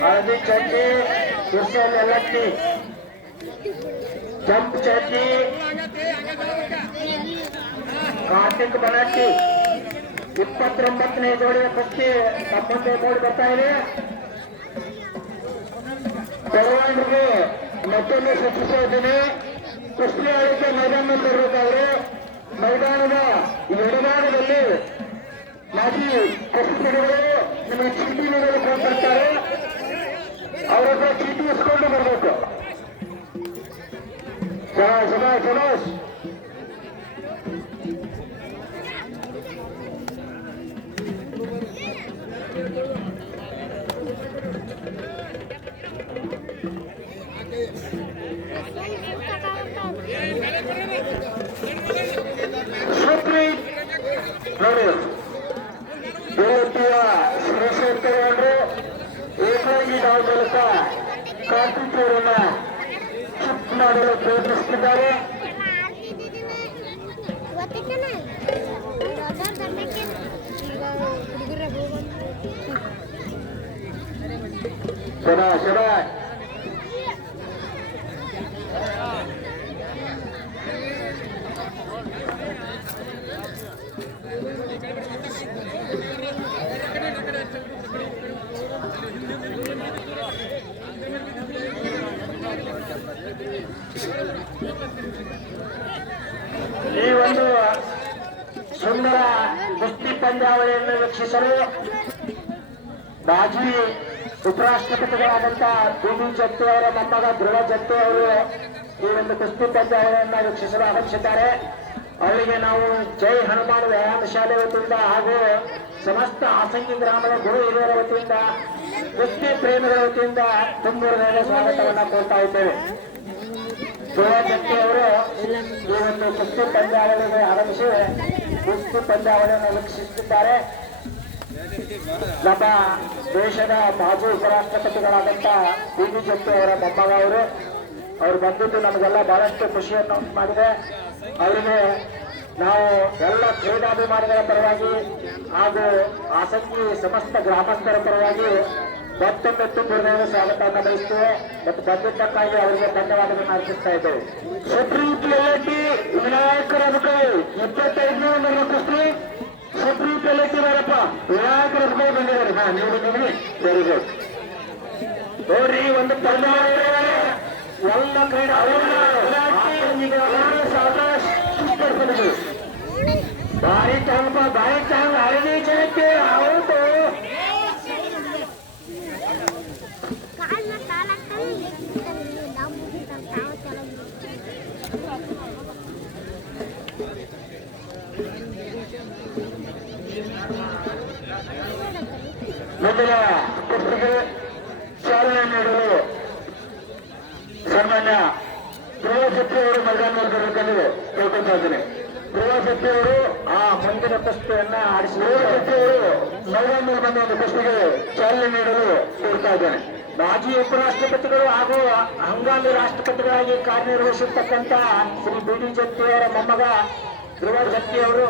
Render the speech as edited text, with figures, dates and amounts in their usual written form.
हल्दी चटनी, कुशल एलट्टी, जंप चटनी, कार्तिक बनट्टी 29ನೇ ಜೋಡಿಯ ಕುಸ್ತಿ ತಮ್ಮಂತೆ ಮೂಡಿ ಬರ್ತಾ ಇದೆ. ಪರವಾನರಿಗೆ ಮತ್ತೊಂದು ಸೂಚಿಸ್ತಾ ಇದ್ದೀನಿ. ಕುಸ್ತಿ ಆಡಕ್ಕೆ ಮೈದಾನದಲ್ಲಿ ಬರಬೇಕಾದ್ರೆ ಮೈದಾನದ ಎಡಭಾಗದಲ್ಲಿ ಮಾಜಿ ಕುಸ್ತಿಪಟುಗಳು ನಿಮಗೆ ಚೀಟಿ ನೀಡಲು ಕೊಡ್ತಿರ್ತಾರೆ. ಅವರ ಹತ್ರ ಚೀಟಿ ಇಸ್ಕೊಂಡು ಬರಬೇಕು. ಶಬಾಷ್ ಶಬಾಷ್. ನೋಡಿ ದೇವತಿಯ ಶ್ರೀಶೇಖರವರು ಏಕಾಂಗಿ ನಾವು ಮೂಲಕ ಕಾರ್ತಿಕೇಯರನ್ನ ಚಿಪ್ ಮಾಡಲು ಪ್ರಯತ್ನಿಸುತ್ತಿದ್ದಾರೆ. ಶಬಾಷ್ ಈ ಒಂದು ಸುಂದರ ಕುಸ್ತಿ ಪಂದ್ಯಾವಳಿಯನ್ನು ವೀಕ್ಷಿಸಲು ಮಾಜಿ ಉಪರಾಷ್ಟ್ರಪತಿಗಳಾದಂಥ ಡಿ ಜತ್ತಿ ಅವರ ಮೊಮ್ಮಗ ಧ್ರುವ ಜತ್ತಿ ಅವರು ಈ ಒಂದು ಕುಸ್ತಿ ಪಂದ್ಯಾವಳಿಯನ್ನು ವೀಕ್ಷಿಸಲು ಆಗಮಿಸಿದ್ದಾರೆ. ಅವರಿಗೆ ನಾವು ಜೈ ಹನುಮಾನ್ ವ್ಯಾಯಾಮ ಶಾಲೆ ವತಿಯಿಂದ ಹಾಗೂ ಸಮಸ್ತ ಆಸಂಗಿ ಗ್ರಾಮದ ಗುರು ಹಿರಿಯರ ವತಿಯಿಂದ ಕುಸ್ತಿ ಪ್ರೇಮಿಗಳ ವತಿಯಿಂದ ತುಂಬೂರಿನ ಸ್ವಾಗತವನ್ನು ಕೋರ್ತಾ ಇದ್ದೇವೆ. ಧ್ರುವ ಜತ್ತಿ ಅವರು ಈ ಒಂದು ಕುಸ್ತಿ ಪಂದ್ಯಾವಳಿಗೆ ಆಗಮಿಸಿ ಕುಸ್ತಿ ಪಂದ್ಯಾವಳಿಯನ್ನು ವೀಕ್ಷಿಸುತ್ತಿದ್ದಾರೆ. ನಮ್ಮ ದೇಶದ ಮಾಜಿ ಉಪರಾಷ್ಟ್ರಪತಿಗಳಾದಂಥ ಡಿ ಜತ್ತಿ ಅವರ ಮೊಮ್ಮಗ ಅವರು ಬಂದಿದ್ದು ನಮಗೆಲ್ಲ ಬಹಳಷ್ಟು ಖುಷಿಯನ್ನು ಉಂಟು ಮಾಡಿದೆ. ಅವರಿಗೆ ನಾವು ಎಲ್ಲ ಕ್ರೀಡಾಭಿಮಾನಿಗಳ ಪರವಾಗಿ ಹಾಗೂ ಆಸಕ್ತಿ ಸಮಸ್ತ ಗ್ರಾಮಸ್ಥರ ಪರವಾಗಿ ಮತ್ತೊಮ್ಮೆ ತುಂಬುವುದೇ ಸ್ವಾಗತವನ್ನು ಬಯಸ್ತೇವೆ ಮತ್ತು ಬಂದಿದ್ದಕ್ಕಾಗಿ ಅವರಿಗೆ ಧನ್ಯವಾದಗಳನ್ನು ಅರ್ಪಿಸ್ತಾ ಇದ್ದೇವೆ. ಸುಪ್ರೀತ್ ಎಲ್ಎಟಿ ವಿನಾಯಕರ 25 ನನ್ನ ಕುಸ್ತಿ ಸುಪ್ರೀತ್ ಎಲ್ಎಟಿ ಅವರಪ್ಪ ವಿನಾಯಕರ ಬಂದಿದ್ದಾರೆ. ಹಾ ನೀವು ಬಂದಿದ್ರಿ, ವೆರಿ ಗುಡ್. ನೋಡ್ರಿ ಒಂದು ಪಂದ್ಯಾವಳಿ ಎಲ್ಲ ಕ್ರೀಡಾ ಭಾರಿ ಚಾಂಪ ಭಾರಿ ಚಾಂಗ್ ಹಳದಿ ಜನಕ್ಕೆ ಹೌದು. ಮೊದಲ ಕುಸ್ತಿಗೆ ಚಾಲನೆ ನೀಡಲು ಸನ್ಮಾನ್ಯ ಧ್ರುವ ಜತ್ತಿ ಅವರು ಮೈದಾನದಲ್ಲಿ ಬರಬೇಕೆಂದು ಕೇಳ್ಕೊತಾ ಇದ್ದೇನೆ. ಧ್ರುವ ಜತ್ತಿ ಅವರು ಆ ಮುಂದಿನ ಕುಸ್ತಿಯನ್ನ ಆಡಿಸಿ ಧ್ರುವ ಜತ್ತಿ ಅವರು ಮೈದಾನದಲ್ಲಿ ಬಂದ ಒಂದು ಕುಸ್ತಿಗೆ ಚಾಲನೆ ನೀಡಲು ಕೋರ್ತಾ ಇದ್ದೇನೆ. ಮಾಜಿ ಉಪರಾಷ್ಟ್ರಪತಿಗಳು ಹಾಗೂ ಹಂಗಾಮಿ ರಾಷ್ಟ್ರಪತಿಗಳಾಗಿ ಕಾರ್ಯನಿರ್ವಹಿಸಿರ್ತಕ್ಕಂಥ ಶ್ರೀ ಬಿ ಡಿ ಜತ್ತಿ ಅವರ ಮೊಮ್ಮಗ ಧ್ರುವ ಜತ್ತಿ ಅವರು